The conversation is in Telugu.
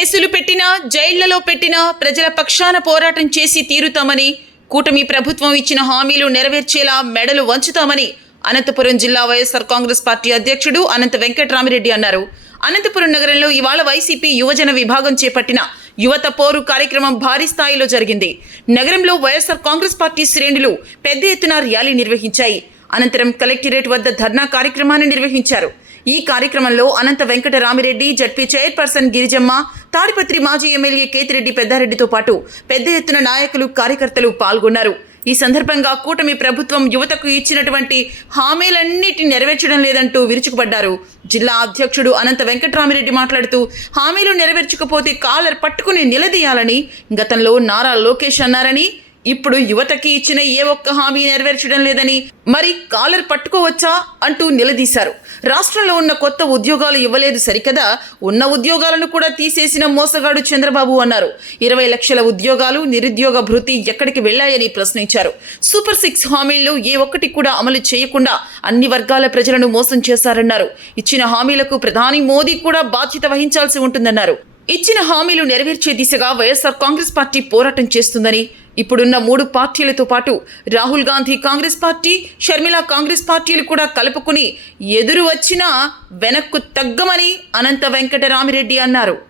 కేసులు పెట్టినా జైళ్లలో పెట్టినా ప్రజల పక్షాన పోరాటం చేసి తీరుతామని, కూటమి ప్రభుత్వం ఇచ్చిన హామీలు నెరవేర్చేలా మెడలు వంచుతామని అనంతపురం జిల్లా వైఎస్ఆర్ కాంగ్రెస్ పార్టీ అధ్యక్షుడు అనంత వెంకటరామిరెడ్డి అన్నారు. అనంతపురం నగరంలో ఇవాళ వైసీపీ యువజన విభాగం చేపట్టిన యువత పోరు కార్యక్రమం భారీ స్థాయిలో జరిగింది. నగరంలో వైఎస్ఆర్ కాంగ్రెస్ పార్టీ శ్రేణులు పెద్ద ఎత్తున ర్యాలీ నిర్వహించాయి. అనంతరం కలెక్టరేట్ వద్ద ధర్నా కార్యక్రమాన్ని నిర్వహించారు. ఈ కార్యక్రమంలో అనంత వెంకటరామిరెడ్డి, జడ్పీ చైర్పర్సన్ గిరిజమ్మ, తాడిపత్రి మాజీ ఎమ్మెల్యే కేతిరెడ్డి పెద్దారెడ్డితో పాటు పెద్ద ఎత్తున నాయకులు, కార్యకర్తలు పాల్గొన్నారు. ఈ సందర్భంగా కూటమి ప్రభుత్వం యువతకు ఇచ్చినటువంటి హామీలన్నిటిని నెరవేర్చడం లేదంటూ విరుచుకుపడ్డారు. జిల్లా అధ్యక్షుడు అనంత వెంకటరామిరెడ్డి మాట్లాడుతూ, హామీలు నెరవేర్చకపోతే కాలర్ పట్టుకుని నిలదీయాలని గతంలో నారా లోకేష్ అన్నారని, ఇప్పుడు యువతకి ఇచ్చిన ఏ ఒక్క హామీ నెరవేర్చడం లేదని, మరి కాలర్ పట్టుకోవచ్చా అంటూ నిలదీశారు. రాష్ట్రంలో ఉన్న కొత్త ఉద్యోగాలు ఇవ్వలేదు సరికదా, ఉన్న ఉద్యోగాలను కూడా తీసేసిన మోసగాడు చంద్రబాబు అన్నారు. 20 లక్షల ఉద్యోగాలు, నిరుద్యోగ భృతి ఎక్కడికి వెళ్లాయని ప్రశ్నించారు. సూపర్ 6 హామీల్లో ఏ ఒక్కటి కూడా అమలు చేయకుండా అన్ని వర్గాల ప్రజలను మోసం చేశారన్నారు. ఇచ్చిన హామీలకు ప్రధాని మోదీ కూడా బాధ్యత వహించాల్సి ఉంటుందన్నారు. ఇచ్చిన హామీలు నెరవేర్చే దిశగా వైఎస్ఆర్ కాంగ్రెస్ పార్టీ పోరాటం చేస్తుందని, ఇప్పుడున్న 3 పార్టీలతో పాటు రాహుల్ గాంధీ కాంగ్రెస్ పార్టీ, షర్మిల కాంగ్రెస్ పార్టీలు కూడా కలుపుకుని ఎదురు వచ్చినా వెనక్కు తగ్గమని అనంత వెంకటరామిరెడ్డి అన్నారు.